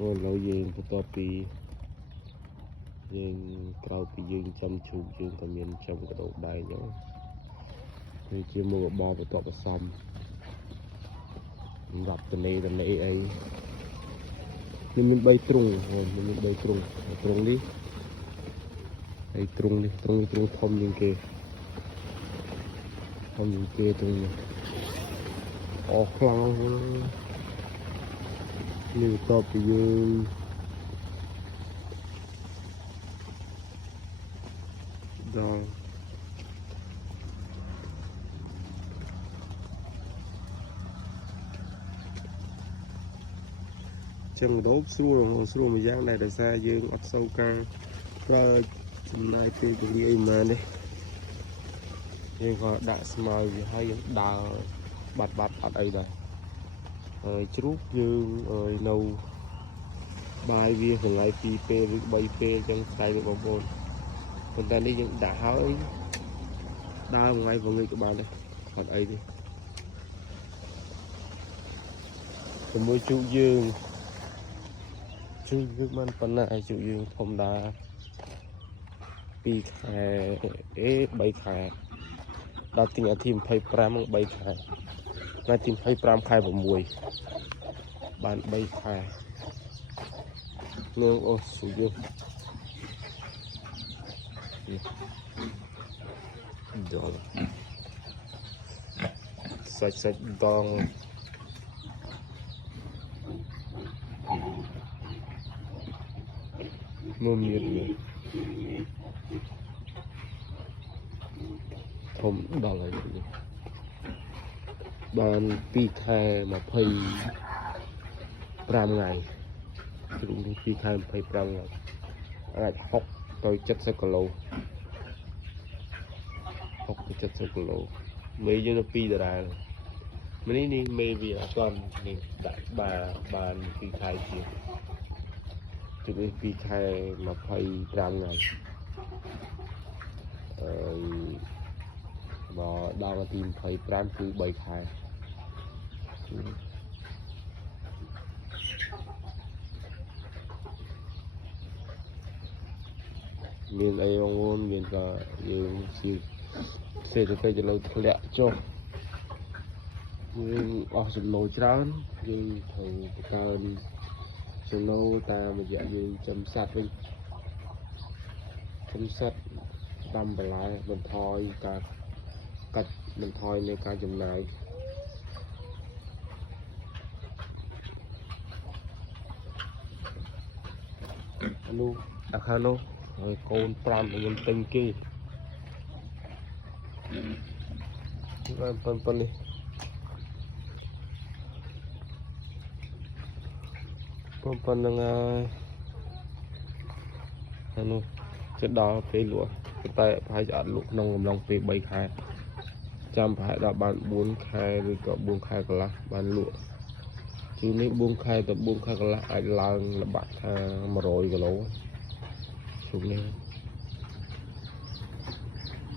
អូឡូវយើងបន្ទាប់ពីយើងក្រោយពីយើងចំជូកយើងក៏មានចំកដោបែកហ្នឹងគឺជាមុខរបរបន្ទាប់បន្សំសម្រាប់តនេអីមាន3ទ្រុងមាន3ទ្រុងទ្រុងនេះហើយទ្រុងនេះទ្រុងធំជាងគេទ្រុងនេះអស់ខ្លាំងនេះបន្ទាប់ពីយើងដល់ចឹងដូបស្រួលមួយយ៉ាងដែរដោយសារយើងអត់សូវការប្រើចំណាយពេលវេលាអីម៉ានទេយើងក៏ដាក់ស្មៅវាហើយយើងដើរបាត់អត់អីដែរហើយជ្រូកយើងនៅបាយវាកន្លែង2ពេលឬ3ពេលចឹងស្ដាយបងប្អូនប៉ុន្តែនេះយើងដាក់ហើយដើរមួយថ្ងៃព្រងក៏បានដែរអត់អីទេជាមួយជ្រូកយើងបានប៉ុណ្ណាឲ្យជ្រូកយើងធំដែរ2ខែ3ខែដល់ទីអាទី25 3ខែថ្ងៃទី25ខែ6បាន3ខែនឹងអូស្រួលយើងដល់សាច់ដងមុំទៀតធំដល់ហើយបាន2ខែ25ថ្ងៃជ្រូកនេះ2ខែ25ថ្ងៃអាច60ទៅ70គីឡូ60ទៅ70គីឡូមេយើងទៅ2ដដែលនេះមេវាអត់ទាន់នេះដាក់បាន2ខែជាងជិតនេះ2ខែ25ថ្ងៃមកដល់ទី25គឺ3ខែមានអីបងប្អូនមានក៏យើងស៊ីសេដ្ឋកិច្ចលើធ្លាក់ចុះយើងអស់ចំណូលច្រើនយើងត្រូវបង្កើនចំណូលតាមរយៈយើងចំសត្វវិញចំសត្វដាំបន្លែបន្ថយការកាត់បន្ថយនៅការចំណាយនោះអាខាងនោះហើយកូន5ខ្ញុំទិញគេបានប៉ុណ្នេះប៉ុណ្ណឹងហើយនោះจะដល់ពេលលក់តែប្រហែលអត់លក់ក្នុងកំឡុងពេល3ខែចាំប្រហែលដល់បាន4ខែឬក៏4ខែកន្លះបានលក់ជួននេះ4ខែទៅ4ខែកន្លះអាចឡើងល្បាក់ថា100គីឡូជួននេះ